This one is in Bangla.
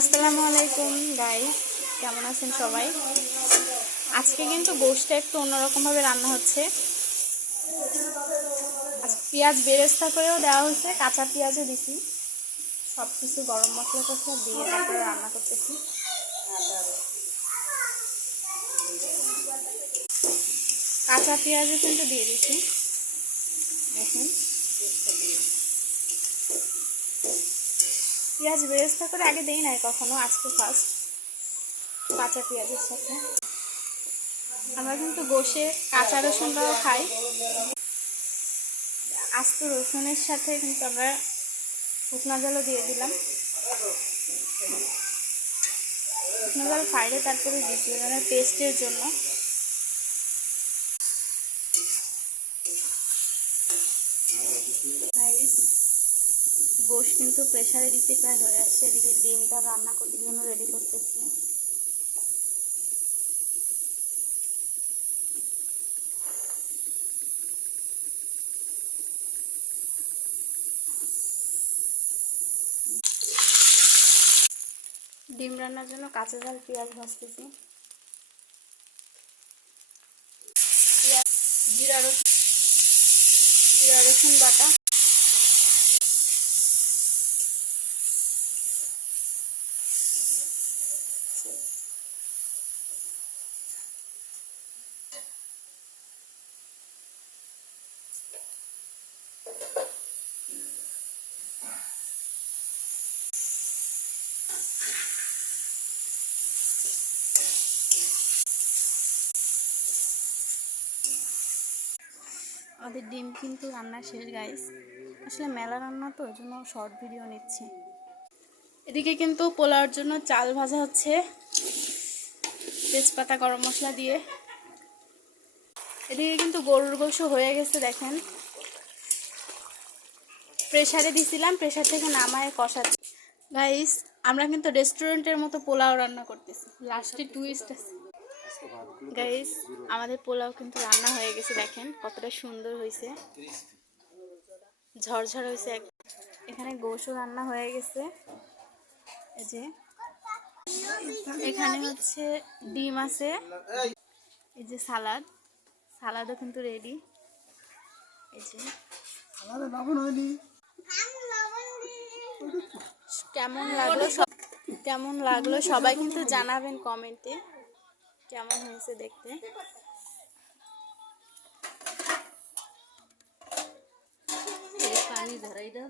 আসসালামু আলাইকুম গাইস, কেমন আছেন সবাই? আজকে কিন্তু গোশটা একটু অন্যরকম ভাবে রান্না হচ্ছে। আজকে পেঁয়াজ বেরেস্তা করেও দেওয়া হয়েছে, কাঁচা পেঁয়াজও দিছি। সব কিছু গরম মশলা টসলা দিয়ে তারপরে রান্না করতেছি। কাঁচা পেঁয়াজও কিন্তু দিয়ে দিছি, দেখুন। পেঁয়াজ বেরেস্তা করে আগে দেই নাই কখনো, আজকে ফার্স্ট কাঁচা পেঁয়াজের সাথে। আমরা কিন্তু গোশে কাঁচা রসুনটাও খাই। আস্ত রসুনের সাথে কিন্তু আমরা শুকনো জলও দিয়ে দিলাম। শুকনো জল ফাইলে তারপরে দিচ্ছি মানে পেস্টের জন্য। গোশ কিন্তু প্রেসারে দিতে প্রায় হয়ে আসছে। এদিকে ডিমটা রান্না করতে জন্য রেডি করতেছি। ডিম রান্নার জন্য কাঁচা ঝাল পেঁয়াজ ভাজতেছি। পেঁয়াজ, জিরা রসুন বাটা, আমাদের ডিম কিন্তু রান্না শেষ গাইস। আসলে মেলা রান্না তো, ওই জন্য শর্ট ভিডিও নিচ্ছি। এদিকে কিন্তু পোলাওর জন্য চাল ভাজা হচ্ছে তেজপাতা গরম মশলা দিয়ে। এদিকে কিন্তু গরুর গোশত হয়ে গেছে, দেখেন। প্রেসারে দিছিলাম, প্রেসার থেকে নামায় কষাচ্ছি। গাইস, আমরা কিন্তু রেস্টুরেন্টের মতো পোলাও রান্না করতেছি। লাস্টে টুইস্ট আছে গাইস। আমাদের পোলাও কিন্তু রান্না হয়ে গেছে, দেখেন কতটা সুন্দর হয়েছে, ঝরঝর হয়েছে। এখানে গোশও রান্না হয়ে গেছে। এই যে এখানে হচ্ছে ডিম আছে, এই যে সালাদও কিন্তু রেডি। এই যে কেমন লাগলো সবাই কিন্তু জানাবেন কমেন্টে কেমন হয়েছে দেখতে। পানি ধরাই দাও।